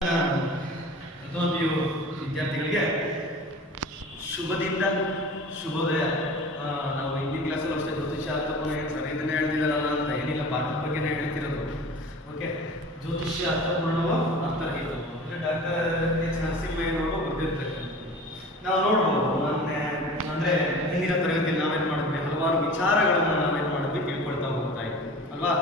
ಪ್ರತಿಯೊಂದು ವಿದ್ಯಾರ್ಥಿಗಳಿಗೆ ಶುಭದಿಂದ ಶುಭೋದಯ. ನಾವು ಹಿಂದಿನ ಕ್ಲಾಸಲ್ಲಿ ಅಷ್ಟೇ ಜ್ಯೋತಿಷ್ಯ ಅರ್ಥಪೂರ್ಣ ಸರ್ ಇದನ್ನೇ ಹೇಳ್ತಿದಾರಲ್ಲ ಅಂತ ಏನಿಲ್ಲ, ಪಾಠದ ಬಗ್ಗೆನೇ ಹೇಳ್ತಿರೋದು. ಓಕೆ, ಜ್ಯೋತಿಷ್ಯ ಅರ್ಥಪೂರ್ಣವೋ ಅರ್ಥರಹಿತ ಅಂದರೆ ಡಾಕ್ಟರ್ ಎಚ್ ನರಸಿಂಹಯ್ಯನವರು ಗೊತ್ತಿರ್ತಕ್ಕಂಥ ನಾವು ನೋಡ್ಬೋದು. ಅಂದರೆ ಹಿಂದಿನ ತರಗತಿಯಲ್ಲಿ ನಾವೇನು ಮಾಡಿದ್ವಿ, ಹಲವಾರು ವಿಚಾರಗಳನ್ನು ನಾವೇನು ಮಾಡಿದ್ವಿ ತಿಳ್ಕೊಳ್ತಾ ಹೋಗ್ತಾ ಇದ್ವಿ ಅಲ್ವಾ.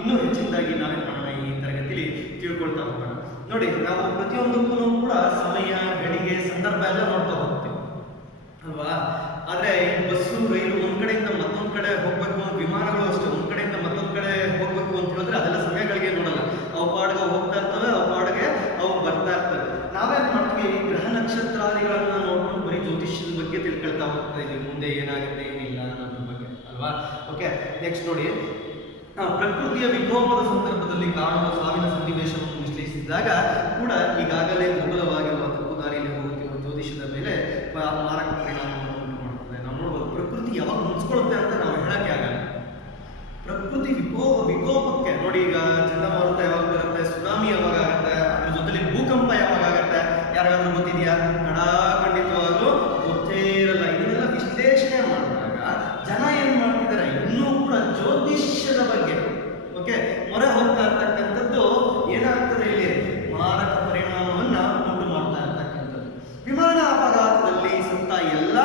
ಇನ್ನೂ ಹೆಚ್ಚಿನದಾಗಿ ನಾವೇನು ಮಾಡೋಣ ಈ ತರಗತಿಯಲ್ಲಿ ತಿಳ್ಕೊಳ್ತಾ ಹೋಗೋಣ. ನೋಡಿ, ನಾವು ಪ್ರತಿಯೊಂದಕ್ಕೂ ಕೂಡ ಸಮಯ, ಗಳಿಗೆ, ಸಂದರ್ಭ ಎಲ್ಲ ನೋಡ್ತಾ ಹೋಗ್ತೀವಿ ಅಲ್ವಾ. ಆದರೆ ಬಸ್ಸು, ರೈಲು ಒಂದ್ ಕಡೆಯಿಂದ ಮತ್ತೊಂದು ಕಡೆ ಹೋಗ್ಬೇಕು, ವಿಮಾನಗಳು ಅಷ್ಟೇ ಒಂದ್ ಕಡೆಯಿಂದ ಮತ್ತೊಂದು ಕಡೆ ಹೋಗ್ಬೇಕು ಅಂತ ಹೇಳಿದ್ರೆ ಅದೆಲ್ಲ ಸಮಯಗಳಿಗೆ ನೋಡಲ್ಲ. ಅವು ಪಾಡ್ಗೆ ಹೋಗ್ತಾ ಇರ್ತವೆ, ಅವು ಪಾಡ್ಗೆ ಅವು ಬರ್ತಾ ಇರ್ತವೆ. ನಾವೇನ್ ಮಾಡ್ತೀವಿ, ಗ್ರಹ ನಕ್ಷತ್ರಾದಿಗಳನ್ನ ನೋಡ್ಕೊಂಡು ಬರೀ ಜ್ಯೋತಿಷ್ಯದ ಬಗ್ಗೆ ತಿಳ್ಕೊಳ್ತಾ ಹೋಗ್ತಾ ಇದೀವಿ. ಮುಂದೆ ಏನಾಗುತ್ತೆ ಏನಿಲ್ಲ ಅನ್ನೋದ್ರ ಬಗ್ಗೆ ಅಲ್ವಾ. ಓಕೆ, ನೆಕ್ಸ್ಟ್ ನೋಡಿ, ಪ್ರಕೃತಿಯ ವಿಕೋಪದ ಸಂದರ್ಭದಲ್ಲಿ ಕಾಣುವ ಸಾವಿನ ಸನ್ನಿವೇಶವನ್ನು ವಿಶ್ಲೇಷಿಸಿದಾಗ ಕೂಡ ಈಗಾಗಲೇ ಪ್ರಬಲವಾಗಿರುವ ತಪ್ಪು ದಾರಿಯಲ್ಲಿ ಹೋಗುತ್ತಿರುವ ಜ್ಯೋತಿಷದ ಮೇಲೆ ಮಾರಕ ಪರಿಣಾಮವನ್ನು ಉಂಟು ಮಾಡುತ್ತದೆ. ನಾವು ನೋಡ್ಬೋದು, ಪ್ರಕೃತಿ ಯಾವಾಗ ಮುನ್ಸ್ಕೊಳ್ಳುತ್ತೆ ಅಂತ ನಾವು ಹೇಳಕ್ಕೆ ಆಗಲ್ಲ. ಪ್ರಕೃತಿ ವಿಕೋಪಕ್ಕೆ ನೋಡಿ, ಈಗ ಚಂಡಮಾರುತ ಯಾವಾಗ ಬರುತ್ತೆ, ಸುನಾಮಿ ಯಾವಾಗ ಆಗುತ್ತೆ, ಅದ್ರ ಜೊತೆಲಿ ಭೂಕಂಪ ಯಾವಾಗ ಆಗುತ್ತೆ, ಯಾರಿಗಾದ್ರೂ ಗೊತ್ತಿದೆಯಾ? ಖಂಡಿತವಾಗ್ಲೂ ಗೊತ್ತೇ ಇರಲ್ಲ. ಇದನ್ನೆಲ್ಲ ವಿಶ್ಲೇಷಣೆ ಮಾಡಿದಾಗ ಜನ ಏನ್ ಮಾಡ್ತಿದ್ದಾರೆ, ಇನ್ನೂ ಕೂಡ ಜ್ಯೋತಿಷ್ಯದ ಬಗ್ಗೆ ಮೊರೆ ಹೋಗ್ತಾ ಇರ್ತಕ್ಕಂಥದ್ದು ಏನಾಗ್ತದೆ, ಇಲ್ಲಿ ಮಾರಕ ಪರಿಣಾಮವನ್ನ ಉಂಟು ಮಾಡ್ತಾ ಇರ್ತಕ್ಕಂಥದ್ದು. ವಿಮಾನ ಅಪಘಾತದಲ್ಲಿ ಸತ್ತ ಎಲ್ಲ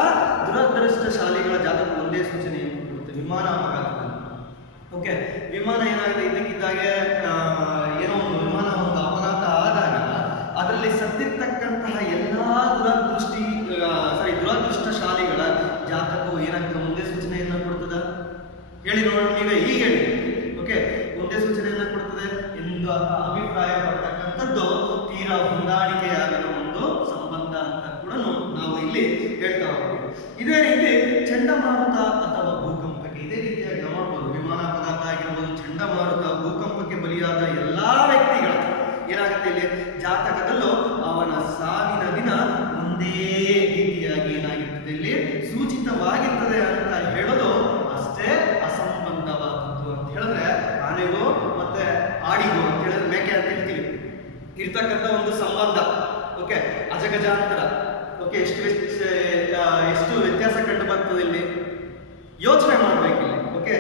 ದುರದೃಷ್ಟಶಾಲಿಗಳ ಜಾತಕ ಒಂದೇ ಸೂಚನೆಯನ್ನು ಕೊಡುತ್ತೆ. ವಿಮಾನ ಅಪಘಾತದಲ್ಲಿ ಓಕೆ, ವಿಮಾನ ಏನಾಗಿದೆ, ಇದಕ್ಕಿದ್ದಾಗೆ ಏನೋ ಒಂದು ವಿಮಾನ ಒಂದು ಅಪಘಾತ ಆದಾಗ ಅದರಲ್ಲಿ ಸತ್ತಿರ್ತಕ್ಕಂತಹ ಎಲ್ಲಾ ದುರದೃಷ್ಟಶಾಲಿಗಳ ಜಾತಕವು ಏನಾಗ್ತದೆ, ಒಂದೇ ಸೂಚನೆಯನ್ನ ಕೊಡ್ತದ? ಹೇಳಿ ನೋಡೋಣ, ನೀವೇ ಈಗ ಹೇಳಿ. ಓಕೆ, ಒಂದೇ ಸೂಚನೆಯನ್ನ ಕೊಡ್ತದೆ ಎಂದು ಅಭಿಪ್ರಾಯ ಪಡ್ತಕ್ಕಂಥದ್ದು ತೀರಾ ಹೊಂದಾಣಿಕೆಯಾಗದ ಒಂದು ಸಂಬಂಧ ಅಂತ ಕೂಡ ನಾವು ಇಲ್ಲಿ ಹೇಳ್ತಾ ಹೋಗ್ತೀವಿ. ಇದೇ ರೀತಿ ಚಂಡಮಾರುತ ಅಥವಾ ಭೂಕಂಪಕ್ಕೆ ಇದೇ ರೀತಿಯಾಗಿ ನಾವು ನೋಡ್ಬೋದು. ವಿಮಾನ ಅಪಘಾತ ಆಗಿರ್ಬೋದು, ಚಂಡಮಾರುತ, ಭೂಕಂಪಕ್ಕೆ ಬಲಿಯಾದ ಎಲ್ಲಾ ವ್ಯಕ್ತಿಗಳ ಏನಾಗುತ್ತೆ, ಇಲ್ಲಿ ಜಾತಕದಲ್ಲೂ ಅವನ ಸಾವಿನ ದಿನ ಒಂದೇ ರೀತಿಯಾಗಿ ಏನಾಗಿರ್ತದೆ, ಇಲ್ಲಿ ಸೂಚಿತವಾಗಿರ್ತದೆ ಅಂತ ಹೇಳೋದು ಅಷ್ಟೇ ಅಸಂಬಂಧವಾದದ್ದು. ಅಂತ ಹೇಳಿದ್ರೆ ಆನೆಗೂ ಮತ್ತೆ ಆಡಿಗೂ ಅಂತ ಹೇಳಿದ್ರೆ ಮೇಕೆ ಅಂತ ಹೇಳ್ತೀವಿ, ಇರ್ತಕ್ಕಂಥ ಒಂದು ಸಂಬಂಧ. ಓಕೆ, ಅಜಗಜಾಂತರ. ಓಕೆ, ಎಷ್ಟು ವ್ಯತ್ಯಾಸ ಕಂಡು ಬರ್ತದೆ ಇಲ್ಲಿ, ಯೋಚನೆ ಮಾಡ್ಬೇಕಿಲ್ಲ. ಓಕೆ,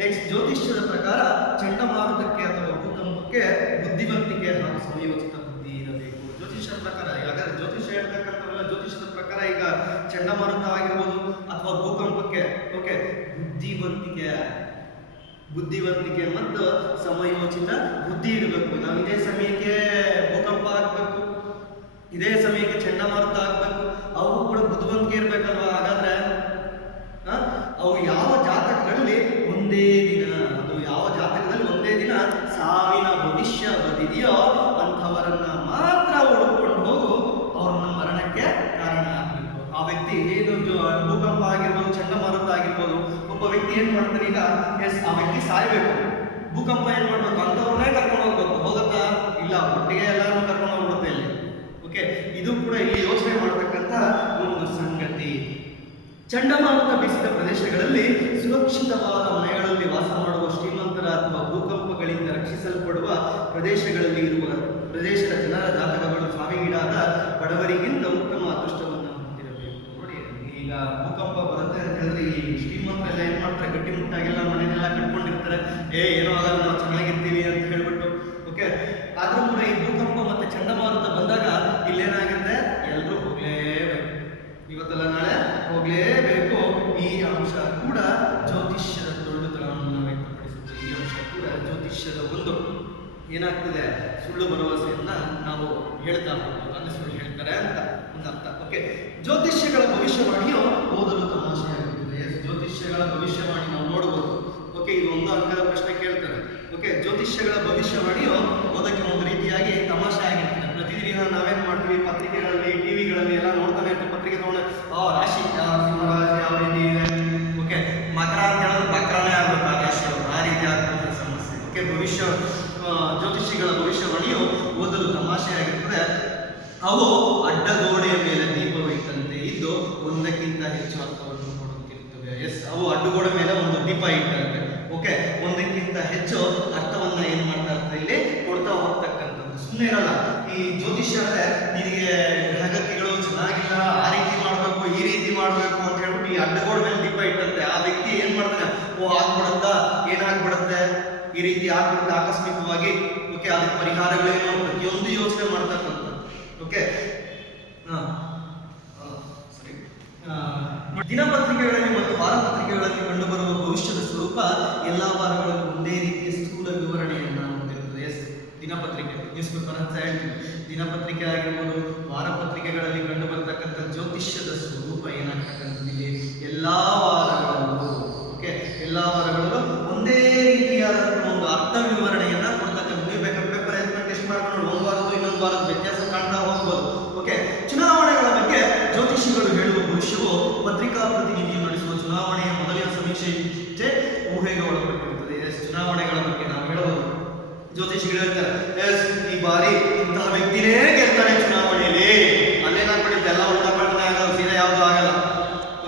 ನೆಕ್ಸ್ಟ್, ಜ್ಯೋತಿಷ್ಯದ ಪ್ರಕಾರ ಚಂಡಮಾರುತಕ್ಕೆ ಅಥವಾ ಭೂಕಂಪಕ್ಕೆ ಬುದ್ಧಿವಂತಿಕೆ ಹಾಗೂ ಸಮಯೋಚಿತ ಬುದ್ಧಿ ಇರಬೇಕು. ಜ್ಯೋತಿಷ್ಯದ ಪ್ರಕಾರ ಹಾಗಾದ್ರೆ ಜ್ಯೋತಿಷ್ಯ ಹೇಳ್ತಕ್ಕಂಥವೆಲ್ಲ ಜ್ಯೋತಿಷ್ಯದ ಪ್ರಕಾರ ಈಗ ಚಂಡಮಾರುತ ಆಗಿರ್ಬೋದು ಅಥವಾ ಭೂಕಂಪಕ್ಕೆ ಓಕೆ ಬುದ್ಧಿವಂತಿಕೆ ಮತ್ತು ಸಮಯೋಚಿತ ಬುದ್ಧಿ ಇರಬೇಕು. ನಾವು ಇದೇ ಸಮಯಕ್ಕೆ ಭೂಕಂಪ ಆಗ್ಬೇಕು, ಇದೇ ಸಮಯಕ್ಕೆ ಚಂಡಮಾರುತ ಆಗ್ಬೇಕು, ಅವು ಕೂಡ ಬುದ್ಧಿವಂತಿಕೆ ಇರ್ಬೇಕಲ್ವಾ. ಹಾಗಾದ್ರೆ ಅವು ಯಾವ ಜಾತಕಗಳಲ್ಲಿ ಒಂದೇ ದಿನ, ಅದು ಯಾವ ಜಾತಕದಲ್ಲಿ ಒಂದೇ ದಿನ ಸಾವಿನ ಭವಿಷ್ಯ ಬಂದಿದೆಯೋ ಅಂಥವರನ್ನ ಮಾತ್ರ ಹುಡುಕೊಂಡು ಹೋಗು, ಅವ್ರನ್ನ ಮರಣಕ್ಕೆ ಕಾರಣ ಆಗ್ಬೇಕು. ಆ ವ್ಯಕ್ತಿ ಏನು ಭೂಕಂಪ ಆಗಿರ್ಬೋದು, ಚಂಡಮಾರುತ ಆಗಿರ್ಬೋದು, ಒಬ್ಬ ವ್ಯಕ್ತಿ ಏನ್ ಮಾಡ್ತಾನೆ, ಈಗ ಎಸ್ ಆ ವ್ಯಕ್ತಿ ಸಾಯ್ಬೇಕು, ಭೂಕಂಪ ಏನ್ ಮಾಡ್ಬೇಕು, ಅಂಥವ್ರನ್ನೇ ಕರ್ಕೊಂಡು ಹೋಗ್ಬೇಕು. ಹೋಗುತ್ತಾ? ಇಲ್ಲ, ಒಟ್ಟಿಗೆ ಎಲ್ಲಾರನ್ನೂ ಕರ್ಕೊಂಡು ಹೋಗ್ಬಿಡುತ್ತೆ ಇಲ್ಲಿ. ಓಕೆ, ಇದು ಕೂಡ ಇಲ್ಲಿ ಯೋಚನೆ ಮಾಡತಕ್ಕಂತ ಒಂದು ಸಂಗತಿ. ಚಂಡಮಾರುತ ಬೀಸಿದ ಪ್ರದೇಶಗಳಲ್ಲಿ ಸುರಕ್ಷಿತವಾದ ಮನೆಗಳಲ್ಲಿ ವಾಸ ಮಾಡುವ ಶ್ರೀಮಂತರ ಅಥವಾ ಭೂಕಂಪಗಳಿಂದ ರಕ್ಷಿಸಲ್ಪಡುವ ಪ್ರದೇಶಗಳಲ್ಲಿ ಇರುವ ಪ್ರದೇಶದ ಜನರ ಜಾತಕಗಳು ಸಾವಿಗೀಡಾದ ಬಡವರಿಗಿಂತ ಉತ್ತಮ ಅದೃಷ್ಟವನ್ನು ಹೊಂದಿರಬೇಕು. ನೋಡಿ, ಈಗ ಭೂಕಂಪ ಬರುತ್ತೆ ಅಂತ ಹೇಳಿದ್ರೆ ಈ ಶ್ರೀಮಂತರೆಲ್ಲ ಏನ್ ಮಾಡ್ತಾರೆ, ಗಟ್ಟಿಮುಟ್ಟಾಗೆಲ್ಲ ಮನೆಯನ್ನೆಲ್ಲ ಕಟ್ಕೊಂಡಿರ್ತಾರೆ, ಏನೋ ಆಗಲ್ಲ ನಾವು ಚೆನ್ನಾಗಿರ್ತೀವಿ ಅಂತ ಹೇಳ್ಬಿಟ್ಟು. ಓಕೆ, ಆದ್ರೂ ಕೂಡ ಈ ಭೂಕಂಪ ಮತ್ತೆ ಚಂಡಮಾರುತ ಬಂದಾಗ ಇಲ್ಲೇನಾಗುತ್ತೆ, ಎಲ್ಲರೂ ಹೋಗ್ಲೇಬೇಕು, ಇವತ್ತಲ್ಲ ನಾಳೆ ಹೋಗ್ಲೇಬೇಕು. ಈ ಅಂಶ ಕೂಡ ಜ್ಯೋತಿಷ್ಯದ ದೊಡ್ಡತನವನ್ನು ವ್ಯಕ್ತಪಡಿಸುತ್ತೆ. ಈ ಅಂಶ ಕೂಡ ಜ್ಯೋತಿಷ್ಯದ ಒಂದು ಏನಾಗ್ತದೆ, ಸುಳ್ಳು ಭರವಸೆಯನ್ನ ನಾವು ಹೇಳ್ತಾ ಹೋಗ್ಬೋದು, ಅಂದ್ರೆ ಸುಳ್ಳು ಹೇಳ್ತಾರೆ ಅಂತ ಒಂದು ಅರ್ಥ. ಓಕೆ, ಜ್ಯೋತಿಷ್ಯಗಳ ಭವಿಷ್ಯವಾಣಿಯು ಓದಲು ತಮಾಷೆಯಾಗುತ್ತದೆ. ಜ್ಯೋತಿಷ್ಯಗಳ ಭವಿಷ್ಯವಾಣಿ ನಾವು ನೋಡಬಹುದು. ಓಕೆ, ಇದು ಒಂದು ಅಂಕದ ಪ್ರಶ್ನೆ ಕೇಳ್ತಾರೆ. ಓಕೆ, ಜ್ಯೋತಿಷ್ಯಗಳ ಭವಿಷ್ಯವಾಣಿಯು ಓದಕ್ಕೆ ಒಂದು ರೀತಿಯಾಗಿ ತಮಾಷೆ ಆಗಿರ್ತದೆ. ಪ್ರತಿದಿನ ನಾವೇನ್ ಮಾಡ್ತೀವಿ, ಪತ್ರಿಕೆಗಳಲ್ಲಿ, ಟಿವಿಗಳಲ್ಲಿ ಎಲ್ಲ ನೋಡ್ತಾನೆ ಇರ್ತೀವಿ. ಪತ್ರಿಕೆ ತಗೊಂಡು ರಾಶಿ ಸಿಂಹರಾಶಿ ಯಾವ ರೀತಿ ಇದೆ, ಓಕೆ ಮಕರ ಅಂತ ಹೇಳಿದ್ರೆ ಬಕ್ರನೇ ಆಗ್ಬೇಕು, ಆ ರಾಶಿ ಆ ರೀತಿ ಆಗ್ತದೆ ಸಮಸ್ಯೆ. ಓಕೆ, ಜ್ಯೋತಿಷಿಗಳ ಭವಿಷ್ಯವಾಣಿಯು ಓದಲು ತಮಾಷೆಯಾಗಿರ್ತದೆ. ಅವು ಅಡ್ಡಗೋಡೆಯ ಮೇಲೆ ದೀಪವಿಟ್ಟಂತೆ ಇದ್ದು ಒಂದಕ್ಕಿಂತ ಹೆಚ್ಚು ಅರ್ಥವನ್ನು ಕೊಡುತ್ತಿರುತ್ತವೆ. ಎಸ್, ಅವು ಅಡ್ಡಗೋಡೆ ಮೇಲೆ ಒಂದು ದೀಪ ಇಟ್ಟಂತೆ. ಓಕೆ, ಒಂದಕ್ಕಿಂತ ಹೆಚ್ಚು ಅರ್ಥವನ್ನ ಏನ್ ಮಾಡ್ತಾ ಇರ್ತದೆ, ಇಲ್ಲಿ ಕೊಡ್ತಾ ಹೋಗ್ತಕ್ಕಂಥದ್ದು. ಸುಮ್ಮನೆ ಇರಲ್ಲ. ಈ ಈ ಜ್ಯೋತಿಷ್ಯ ಅಂದ್ರೆ ನಿನಗೆ ಗ್ರಹಗತಿಗಳು ಚೆನ್ನಾಗಿಲ್ಲ, ಆ ರೀತಿ ಮಾಡಬೇಕು, ಈ ರೀತಿ ಮಾಡಬೇಕು ಅಂತ ಹೇಳ್ಬಿಟ್ಟು ಈ ಅಡ್ಡಗೋಡ ಮೇಲೆ ದೀಪ ಇಟ್ಟಂತೆ ಆ ವ್ಯಕ್ತಿ ಏನ್ ಮಾಡ್ತಾನೆ, ಓ ಆಗ್ಬಿಡುತ್ತಾ, ಏನಾಗ್ಬಿಡುತ್ತೆ, ಈ ರೀತಿ ಆಗ್ಬಿಡುತ್ತೆ ಆಕಸ್ಮಿಕವಾಗಿ. ಓಕೆ, ಅದಕ್ಕೆ ಪರಿಹಾರಗಳೇನು ಪ್ರತಿಯೊಂದು ಯೋಚನೆ ಮಾಡ್ತಕ್ಕಂಥದ್ದು. ಓಕೆ, ಸರಿ. ದಿನಪತ್ರಿಕೆಗಳಲ್ಲಿ ಮತ್ತು ವಾರಪತ್ರಿಕೆಗಳಲ್ಲಿ ಕಂಡುಬರುವ ಭವಿಷ್ಯದ ಸ್ವರೂಪ ಎಲ್ಲಾ ವಾರಗಳಲ್ಲೂ ಒಂದೇ ರೀತಿಯ ಸ್ಥೂಲ ವಿವರಣೆಯನ್ನ ಹೊಂದಿರುತ್ತದೆ. ದಿನಪತ್ರಿಕೆ, ನ್ಯೂಸ್ ಪೇಪರ್ ಅಂತ ಹೇಳ್ತೀವಿ. ದಿನಪತ್ರಿಕೆ ಆಗಿರ್ಬೋದು, ವಾರಪತ್ರಿಕೆಗಳಲ್ಲಿ ಕಂಡು ಬರ್ತಕ್ಕಂಥ ಜ್ಯೋತಿಷ್ಯದ ಸ್ವರೂಪ ಏನಾಗ್ತಕ್ಕಂಥದ್ದು ಇಲ್ಲಿ ಎಲ್ಲಾ ವಾರಗಳಲ್ಲೂ, ಓಕೆ, ಎಲ್ಲಾ ವಾರಗಳಲ್ಲೂ ಒಂದೇ ರೀತಿಯಾದಂತಹ ಒಂದು ಅರ್ಥ ವಿವರಣೆಯನ್ನ ಕೊಡ್ತಕ್ಕಂಥ. ನೀವು ಬೇಕಾದ್ರೆ ಪೇಪರ್ ಎತ್ಕೊಂಡು ಟೆಸ್ಟ್ ಮಾಡ್ಕೊಂಡು ಒಂದು ವಾರದ್ದು ಇನ್ನೊಂದು ವಾರದ ವ್ಯತ್ಯಾಸ ಕಾಣ್ತಾ ಹೋಗ್ಬೋದು. ಓಕೆ, ಚುನಾವಣೆಗಳ ಬಗ್ಗೆ ಜ್ಯೋತಿಷಿಗಳು ಹೇಳುವ ಭವಿಷ್ಯವು ಪತ್ರಿಕಾ ಪ್ರತಿನಿಧಿ ನಡೆಸುವ ಚುನಾವಣೆಯ ಮೊದಲಿನ ಸಮೀಕ್ಷೆ ಊಹೆಗೆ ಒಳಪಟ್ಟಿರುತ್ತದೆ. ಚುನಾವಣೆಗಳ ಬಗ್ಗೆ ನಾವು ಹೇಳಬಹುದು, ಜ್ಯೋತಿಷಿಗಳು ಹೇಳ್ತಾರೆ, ಈ ಬಾರಿ ಇಂತಹ ವ್ಯಕ್ತಿನೇ ಗೆಲ್ತಾನೆ ಚುನಾವಣೆಯಲ್ಲಿ, ಅಲ್ಲೇನಾಗ್ಬಿಡುತ್ತೆ, ಎಲ್ಲ ಉಲ್ಟಾ ಪಲ್ಟಾ ಆಗಲ್ಲ, ಸೀದಾ ಯಾವುದು ಆಗಲ್ಲ.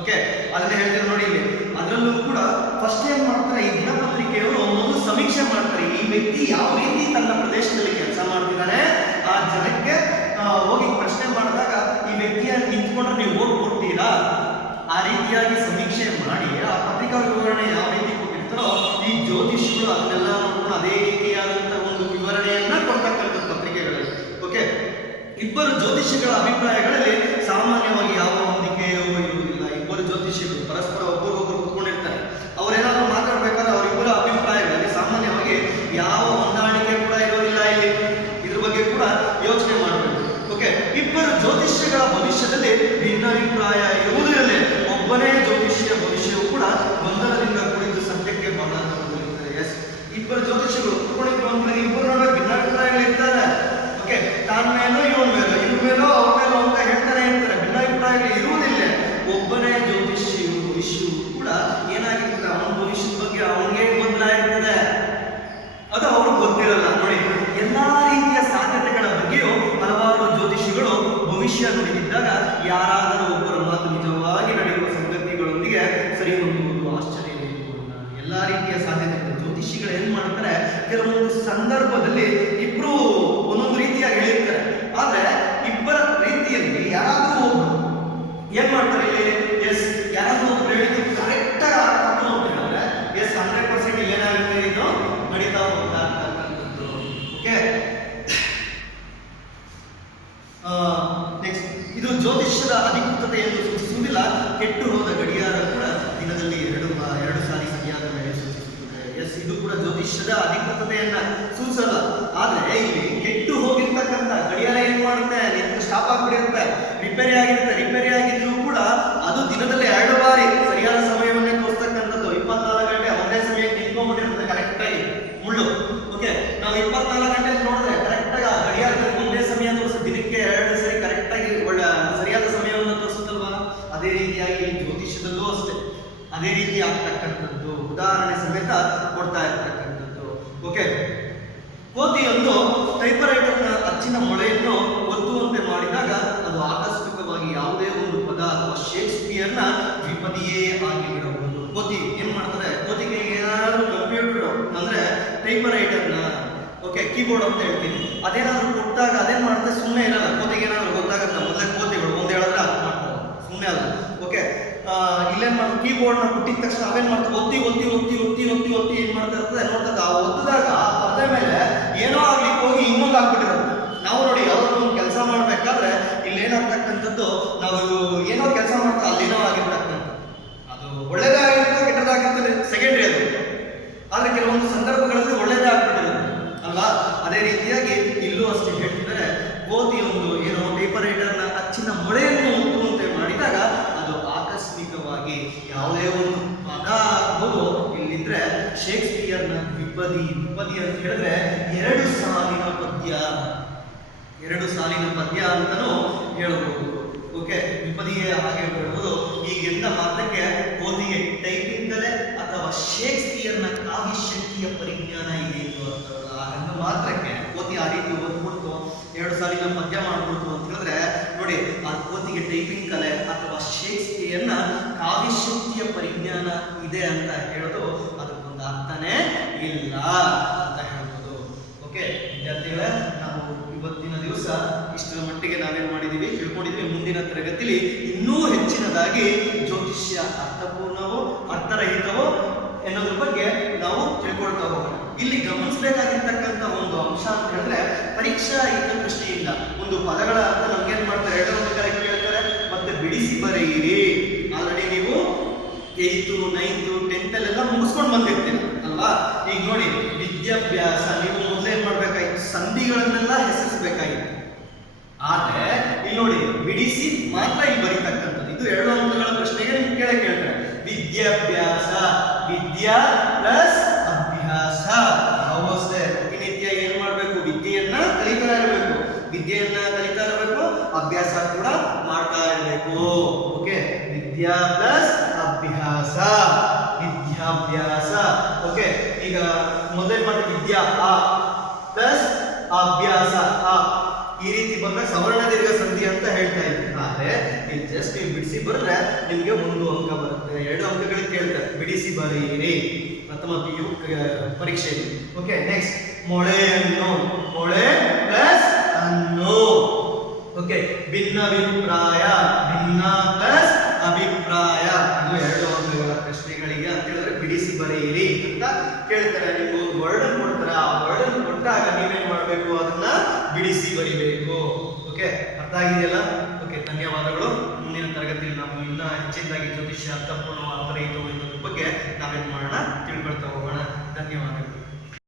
ಓಕೆ, ಅದನ್ನೇ ಹೇಳ್ತಾರೆ ನೋಡಿ ಇಲ್ಲಿ. ಅದರಲ್ಲೂ ಕೂಡ ಫಸ್ಟ್ ಏನ್ ಮಾಡ್ತಾರೆ, ಈ ದಿನಪತ್ರಿಕೆಯವರು ಒಂದು ಸಮೀಕ್ಷೆ ಮಾಡ್ತಾರೆ. ಈ ವ್ಯಕ್ತಿ ಯಾವ ರೀತಿ ತನ್ನ ಪ್ರದೇಶದಲ್ಲಿ ಕೆಲಸ ಮಾಡ್ತಿದ್ದಾನೆ, ಆ ಜನಕ್ಕೆ ಹೋಗಿ ಪ್ರಶ್ನೆ ಮಾಡಿದಾಗ ಈ ವ್ಯಕ್ತಿಯ ನಿಂತ್ಕೊಂಡ್ರೆ ನೀವು ವೋಟ್ ಕೊಡ್ತೀರಾ, ಆ ರೀತಿಯಾಗಿ ಸಮೀಕ್ಷೆ ಮಾಡಿ ಆ ಪತ್ರಿಕಾ ವಿವರಣೆ ಯಾವ ರೀತಿ ಕೊಟ್ಟಿರ್ತಾರೋ ಈ ಜ್ಯೋತಿಷಿಗಳು ಅದನ್ನೆಲ್ಲ ನೋಡ್ಕೊಂಡು ಅದೇ ರೀತಿಯಾದಂತಹ ಒಂದು ವಿವರಣೆಯನ್ನ ಕೊಡ್ತಕ್ಕಂಥ ಪತ್ರಿಕೆಗಳಲ್ಲಿ. ಓಕೆ, ಇಬ್ಬರು ಜ್ಯೋತಿಷಿಗಳ ಅಭಿಪ್ರಾಯಗಳಲ್ಲಿ ಸಾಮಾನ್ಯವಾಗಿ ಯಾವ ಹೊಂದಿಕೆಯೂ ಇರುವುದಿಲ್ಲ. ಇಬ್ಬರು ಜ್ಯೋತಿಷಿಗಳು ಪರಸ್ಪರ ಒಬ್ಬರಿಗೊಬ್ಬರು ಕುತ್ಕೊಂಡಿರ್ತಾರೆ. ಅವರೇನಾದ್ರೂ ಮಾತಾಡ್ಬೇಕಾದ್ರೆ ಅವರಿಬ್ಬರ ಅಭಿಪ್ರಾಯಗಳಲ್ಲಿ ಸಾಮಾನ್ಯವಾಗಿ ಯಾವ ಹೊಂದಾಣಿಕೆ ಕೂಡ ಇರೋದಿಲ್ಲ. ಇಲ್ಲಿ ಇದ್ರ ಬಗ್ಗೆ ಕೂಡ ಯೋಚನೆ ಮಾಡಬೇಕು. ಓಕೆ, ಇಬ್ಬರು ಜ್ಯೋತಿಷ್ಯಗಳ ಭವಿಷ್ಯದಲ್ಲಿ ಭಿನ್ನಾಭಿಪ್ರಾಯ ಇರುವುದಿರಲಿ. ಒಬ್ಬನೇ ಜ್ಯೋತಿಷ್ಯ ಭವಿಷ್ಯವು ಕೂಡ ಗೊಂದಲದಿಂದ ಕೂಡಿದ್ದು ಸತ್ಯಕ್ಕೆ ಬಹಳ ದೂರವಿರುತ್ತದೆ. ಎಸ್, ಇಬ್ಬರು ಜ್ಯೋತಿಷಿಗಳು ಕುತ್ಕೊಂಡಿದ್ರು ಅಂದ್ರೆ ಇಬ್ಬರು ನಡುವೆ ಭಿನ್ನಾಭಿಪ್ರಾಯಗಳಿರ್ತಾರೆ. ಓಕೆ, ತಾನ್ ಮೇಲೋ ಇವನ್ ಮೇಲೋ, ಇವ್ರ ಮೇಲೋ ಅವ್ರ ಮೇಲೋ ಅಂತ ಹೇಳ್ತಾನೆ ಇರ್ತಾರೆ. ಭಿನ್ನಾಭಿಪ್ರಾಯಗಳು ಇರುವುದಿಲ್ಲ. ಒಬ್ಬನೇ ಭವಿಷ್ಯವು ಕೂಡ ಏನಾಗಿರ್ತದೆ, ಅವನ ಭವಿಷ್ಯದ ಬಗ್ಗೆ ಅವನಿಗೆ ಗೊಂದಲ ಇರ್ತದೆ, ಅದು ಅವ್ರಿಗೆ ಗೊತ್ತಿರಲ್ಲ. ನೋಡಿ, ಎಲ್ಲಾ ರೀತಿಯ ಸಾಧ್ಯತೆಗಳ ಬಗ್ಗೆಯೂ ಹಲವಾರು ಜ್ಯೋತಿಷಿಗಳು ಭವಿಷ್ಯ ನುಡಿದಿದ್ದಾಗ ಯಾರಾದರೂ ಒಬ್ಬರ ಮಾತು ನಿಜವಾಗಿ ನಡೆಯುವ ಸಂಗತಿಗಳೊಂದಿಗೆ ಸರಿ ಹೊಂದುವುದು ಆಶ್ಚರ್ಯವಿರುವುದಿಲ್ಲ. ಎಲ್ಲಾ ರೀತಿಯ ಸಾಧ್ಯತೆಗಳು ಜ್ಯೋತಿಷಿಗಳು ಏನ್ ಮಾಡ್ತಾರೆ, ಕೆಲವೊಂದು ಸಂದರ್ಭದಲ್ಲಿ ಇಬ್ರು ಒಂದೊಂದು ರೀತಿಯಾಗಿ ಹೇಳಿರ್ತಾರೆ. ಆದ್ರೆ ಇಬ್ಬರ ರೀತಿಯಲ್ಲಿ ಯಾರಾದರೂ ಒಬ್ರು ಏನ್ ಮಾಡ್ತಾರೆ ಇಲ್ಲಿ, ಎಸ್, ಯಾರಾದರೂ ಒಬ್ರು ಹೇಳಿದ್ರು ಕರೆಕ್ಟ್ ಆಗಿ ಆಗ್ತದೆ ಅಂತ ಹೇಳಿದ್ರೆ ಎಸ್ 100% ಏನಾಗುತ್ತೆ, ಇದು ನಡೀತಾ ಹೋಗ್ತಾ ಇರ್ತಕ್ಕಂಥದ್ದು. ಓಕೆ, ನೆಕ್ಸ್ಟ್, ಇದು ಜ್ಯೋತಿಷ್ಯದ ಅಧಿಕೃತತೆಯನ್ನು ಸೂಚಿಸುವುದಿಲ್ಲ. ಕೆಟ್ಟು ಹೋದ ಗಡಿಯಾರ ಕೂಡ ದಿನದಲ್ಲಿ ಎರಡು ಸಾರಿ ಸರಿಯಾದ ವೇಳೆ ಸೂಚಿಸುತ್ತದೆ. ಎಸ್, ಇದು ಕೂಡ ಜ್ಯೋತಿಷ್ಯದ ಅಧಿಕೃತತೆಯನ್ನ ಸೂಚಿಸಲ್ಲ. ಆದ್ರೆ ಇಲ್ಲಿ ಕೆಟ್ಟು ಹೋಗಿರ್ತಕ್ಕಂಥ ಗಡಿಯಾರ ಏನ್ ಮಾಡುತ್ತೆ, ಸ್ಟಾಪ್ ಆಗ್ಬಿಡಿರುತ್ತೆ, ರಿಪೇರಿ ಆಗಿದ್ರು ಕೂಡ ಅದು ದಿನದಲ್ಲಿ 2 ಬಾರಿ ಸರಿಯಾದ ಸಮಯವನ್ನೇ ತೋರಿಸ್ತಕ್ಕಂಥದ್ದು. 24 ಗಂಟೆ ಒಂದೇ ಸಮಯಕ್ಕೆ ನಿಂತ್ಕೊಂಡ್ಬಿಟ್ಟಿರುತ್ತೆ ಕರೆಕ್ಟ್ ಆಗಿ ಮುಳ್ಳು. ಓಕೆ, ನಾವು 24 ಗಂಟೆ ನೋಡಿದ್ರೆ ಕರೆಕ್ಟ್ ಆಗಿ ಗಡಿಯಾರದಲ್ಲಿ ಒಂದೇ ಸಮಯ ತೋರಿಸುತ್ತೆ, ದಿನಕ್ಕೆ 2 ಸರಿ ಕರೆಕ್ಟ್ ಆಗಿ ಸರಿಯಾದ ಸಮಯವನ್ನು ತೋರಿಸುತ್ತಲ್ವಾ. ಅದೇ ರೀತಿಯಾಗಿ ಜ್ಯೋತಿಷ್ಯದಲ್ಲೂ ಅಷ್ಟೇ ಅದೇ ರೀತಿ ಆಗ್ತಕ್ಕಂಥದ್ದು ಉದಾಹರಣೆ ಸಮೇತ ಕೊಡ್ತಾ ಇರ್ತಕ್ಕಂಥದ್ದು. ಓಕೆ, ಕೋತಿಯೊಂದು ಟೈಪರೈಟರ್ನ ಅಚ್ಚಿನ ಮೊಳೆಯನ್ನು ಒತ್ತುವಂತೆ ಮಾಡಿದಾಗ ಅದು ಆಕಸ್ಮಿಕವಾಗಿ ಯಾವುದೇ ಒಂದು ಪದ ಅಥವಾ ಶೇಕ್ಸ್ಪಿಯರ್ನ ದ್ವಿಪದಿಯೇ ಆಗಿಬಿಡಬಹುದು. ಕೋತಿ ಏನ್ ಮಾಡ್ತಾರೆ, ಕೋತಿಗೆ ಏನಾದರೂ ಕಂಪ್ಯೂಟರ್ ಅಂದ್ರೆ ಟೈಪರೈಟರ್ನ, ಓಕೆ, ಕೀಬೋರ್ಡ್ ಅಂತ ಹೇಳ್ತೀನಿ, ಅದೇನಾದ್ರೂ ಕೊಟ್ಟಾಗ ಅದೇನ್ ಮಾಡುತ್ತೆ, ಸುಮ್ಮನೆ ಇರಲ್ಲ. ಕೋತಿಗೆ ಏನಾದ್ರು ಗೊತ್ತಾಗತ್ತೆ, ಮೊದಲೇ ಕೋತಿಗಳು ಒಂದ್ ಹೇಳಿದ್ರೆ ಅದು ಮಾಡ್ತಾರೆ, ಸುಮ್ಮನೆ ಅಲ್ಲ. ಓಕೆ, ಇಲ್ಲೇನ್ ಮಾಡ್ತಾರೆ, ಕೀಬೋರ್ಡ್ ನ ಕೊಟ್ಟಿದ ತಕ್ಷಣ ಅವೇನ್ ಮಾಡ್ತಾರೆ, ಒತ್ತಿ ಒತ್ತಿ ಒತ್ತಿ ಒತ್ತಿ ಒತ್ತಿ ಒತ್ತಿ ಏನ್ ಮಾಡ್ತಾ ಇರ್ತದೆ ನೋಡ್ತದೆ. ಆ ಒತ್ತಿದಾಗ ಆ ಪರದೆ ಮೇಲೆ ಏನೋ ಆಗ್ಲಿಕ್ಕೆ ಹೋಗಿ ಇನ್ನೊಂದು ಆಗ್ಬಿಟ್ಟಿರುತ್ತೆ. ನಾವು ನೋಡಿ ಯಾವ್ದಾದ್ರು ಒಂದು ಕೆಲಸ ಮಾಡ್ಬೇಕಾದ್ರೆ ಇಲ್ಲಿ ಏನಾಗ್ತಕ್ಕಂಥದ್ದು, ನಾವು ಏನೋ ಕೆಲಸ ಮಾಡ್ತಾ ಅಲ್ಲೇನೋ ಆಗಿರ್ತಕ್ಕಂಥದ್ದು, ಅದು ಒಳ್ಳೇದಾಗಿರುತ್ತೆ ಕೆಟ್ಟದಾಗಿರ್ತದೆ ಸೆಕೆಂಡ್ರಿ ಅದು. ಆದ್ರೆ ಕೆಲವೊಂದು ಸಂದರ್ಭಗಳಲ್ಲಿ ಒಳ್ಳೇದೇ ಆಗ್ಬಿಟ್ಟಿರುತ್ತೆ ಅಲ್ವಾ. ಅದೇ ರೀತಿಯಾಗಿ ಇಲ್ಲೂ ಅಷ್ಟೇ ಹೇಳ್ತಿದ್ದಾರೆ, ಕೋತಿಯೊಂದು ಏನೋ ಟೈಪರೈಟರ್ನ ಅಚ್ಚಿನ ಮೊಳೆಯನ್ನು ಒತ್ತುವಂತೆ ಮಾಡಿದಾಗ ಅದು ಆಕಸ್ಮಿಕವಾಗಿ ಯಾವುದೇ ಒಂದು ಪದ ಆಗ್ಬೋದು. ಇಲ್ಲಿದ್ರೆ ಶೇಕ್ಸ್ಪಿಯರ್ನ ದ್ವಿಪದಿ ಅಂತ ಹೇಳಿದ್ರೆ 2 ಸಾಲಿನ ಪದ್ಯ ಅಂತಾನೂ ಹೇಳಬಹುದು. ಓಕೆ, ದ್ವಿಪದಿಯೇ ಹಾಗೆ ಹೇಳ್ಬೋದು. ಈಗೆಂದ ಮಾತ್ರಕ್ಕೆ ಕೋತಿಗೆ ಟೈಪಿಂಗ್ ಕಲೆ ಅಥವಾ ಶೇಕ್ಸ್ಪಿಯರ್ನ ಕಾವ್ಯ ಶಕ್ತಿಯ ಪರಿಜ್ಞಾನ ಇದೆ ಎಂದು ಅರ್ಥವಲ್ಲ. ಅಂದ ಮಾತ್ರಕ್ಕೆ ಕೋತಿ ಆ ರೀತಿ ಓದ್ಬಿಡ್ತು 2 ಸಾಲಿನ ಪದ್ಯ ಮಾಡ್ಬಿಡ್ತು ಅಂತ ಹೇಳಿದ್ರೆ ನೋಡಿ, ಆ ಕೋತಿಗೆ ಟೈಪಿಂಗ್ ಕಲೆ ಅಥವಾ ಶೇಕ್ಸ್ಪಿಯರ್ನ ಕಾವ್ಯ ಶಕ್ತಿಯ ಪರಿಜ್ಞಾನ ಇದೆ ಅಂತ ಹೇಳೋದು ಅದಕ್ಕೊಂದು ಅರ್ಥನೇ ಇಲ್ಲ ಅಂತ ಹೇಳ್ಬೋದು. ಓಕೆ ವಿದ್ಯಾರ್ಥಿಗಳೇ, ನಾವು ಇವತ್ತಿನ ದಿವಸ ಇಷ್ಟರ ಮಟ್ಟಿಗೆ ನಾವೇನ್ ಮಾಡಿದೀವಿ ತಿಳ್ಕೊಂಡಿದ್ವಿ. ಮುಂದಿನ ತರಗತಿಲಿ ಇನ್ನೂ ಹೆಚ್ಚಿನದಾಗಿ ಜ್ಯೋತಿಷ್ಯ ಅರ್ಥಪೂರ್ಣವೋ ಅರ್ಥರಹಿತವೋ ಎನ್ನುವುದ್ರ ಬಗ್ಗೆ ನಾವು ತಿಳ್ಕೊಳ್ತಾ ಹೋಗೋಣ. ಇಲ್ಲಿ ಗಮನಿಸಬೇಕಾಗಿರ್ತಕ್ಕಂಥ ಒಂದು ಅಂಶ ಅಂತ ಹೇಳಿದ್ರೆ ಪರೀಕ್ಷಾ ಹಿತದೃಷ್ಟಿಯಿಂದ ಒಂದು ಪದಗಳ ಅರ್ಥ ನಮ್ಗೇನ್ ಮಾಡ್ತಾರೆ, 2 ಅಂಕಗಳಿಗೆ ಕೇಳ್ತಾರೆ, ಮತ್ತೆ ಬಿಡಿಸಿ ಬರೆಯಿರಿ. ಆಲ್ರೆಡಿ ನೀವು 8th 9th 10th ಅಲ್ಲೆಲ್ಲ ಮುಗಿಸ್ಕೊಂಡು ಬಂದಿರ್ತೀರಿ ಅಲ್ವಾ. ಈಗ ನೋಡಿ ವಿದ್ಯಾಭ್ಯಾಸ ನೀವು ಮೊದಲೇ ಏನ್ ಮಾಡ್ಬೇಕಾಗಿತ್ತು, ಸಂಧಿಗಳನ್ನೆಲ್ಲ ಹೆಸರಿಸಬೇಕಾಗಿತ್ತು. ಆದ್ರೆ ಇಲ್ಲಿ ನೋಡಿ ಬಿಡಿಸಿ ಮಾತ್ರ ಇಲ್ಲಿ ಬರೀತಕ್ಕಂಥದ್ದು. ಇದು 2 ಅಂಕಗಳ ಪ್ರಶ್ನೆಗೆ ನಿಮ್ಗೆ ಕೇಳ್ತಾರೆ. ವಿದ್ಯಾಭ್ಯಾಸ, ವಿದ್ಯಾ ಪ್ಲಸ್ ಅಭ್ಯಾಸ. ಅವಸ್ಥೆ ಪ್ರತಿನಿತ್ಯ ಏನ್ ಮಾಡ್ಬೇಕು, ವಿದ್ಯೆಯನ್ನ ಕಲಿತಾ ಇರಬೇಕು, ವಿದ್ಯೆಯನ್ನ ಕಲಿತಾ ಇರಬೇಕು, ಅಭ್ಯಾಸ ಕೂಡ ಮಾಡ್ತಾ ಇರಬೇಕು. ಓಕೆ, ವಿದ್ಯಾ ಪ್ಲಸ್ ಅಭ್ಯಾಸ, ವಿದ್ಯಾಭ್ಯಾಸ. ಓಕೆ, ಈಗ ಮೊದಲೇ ಮಾಡಿ ವಿದ್ಯಾ ಆ ಪ್ಲಸ್ ಅಭ್ಯಾಸ ಆ, ಈ ರೀತಿ ಬಂದ ಸವರ್ಣ ದೀರ್ಘ ಸಂಧಿ ಅಂತ ಹೇಳ್ತಾ ಇದ್ವಿ. ಆದ್ರೆ ನೀವು ಜಸ್ಟ್ ನೀವು ಬಿಡಿಸಿ ಬರೆದ್ರೆ ನಿಮ್ಗೆ 1 ಅಂಕ ಬರುತ್ತೆ. 2 ಅಂಕಗಳಿಗೆ ಕೇಳ್ತಾರೆ, ಬಿಡಿಸಿ ಬರೆಯಿರಿ ಪ್ರಥಮ PU ಪರೀಕ್ಷೆಯಲ್ಲಿ. ಓಕೆ, ನೆಕ್ಸ್ಟ್ ಮೊಳೆಯನ್ನು, ಮೊಳೆ ಪ್ಲಸ್ ಅನ್ನು. ಓಕೆ, ಭಿನ್ನಾಭಿಪ್ರಾಯ, ಭಿನ್ನ ಪ್ಲಸ್ ಅಭಿಪ್ರಾಯ. ಇದು 2 ಅಂಕಗಳ ಪ್ರಶ್ನೆಗಳಿಗೆ ಅಂತ ಹೇಳಿದ್ರೆ ಬಿಡಿಸಿ ಬರೆಯಿರಿ ಅಂತ ಕೇಳ್ತಾರೆ. ನೀವು ಒಂದು ವರ್ಡ್ ಕೊಡ್ತಾರೆ, ಆ ವರ್ಡ್ ಕೊಟ್ಟಾಗ ನೀವೇನ್ ಮಾಡ್ಬೇಕು, ಅದನ್ನ ಬಿಡಿಸಿ ಬರಿಬೇಕು. ಓಕೆ, ಅರ್ಥ ಆಗಿದೆಯಲ್ಲ? ಓಕೆ, ಧನ್ಯವಾದಗಳು. ಮುಂದಿನ ತರಗತಿಯಲ್ಲಿ ನಾವು ಇನ್ನೂ ಹೆಚ್ಚಿನದಾಗಿ ಜ್ಯೋತಿಷ್ಯ ಅರ್ಥಪೂರ್ಣ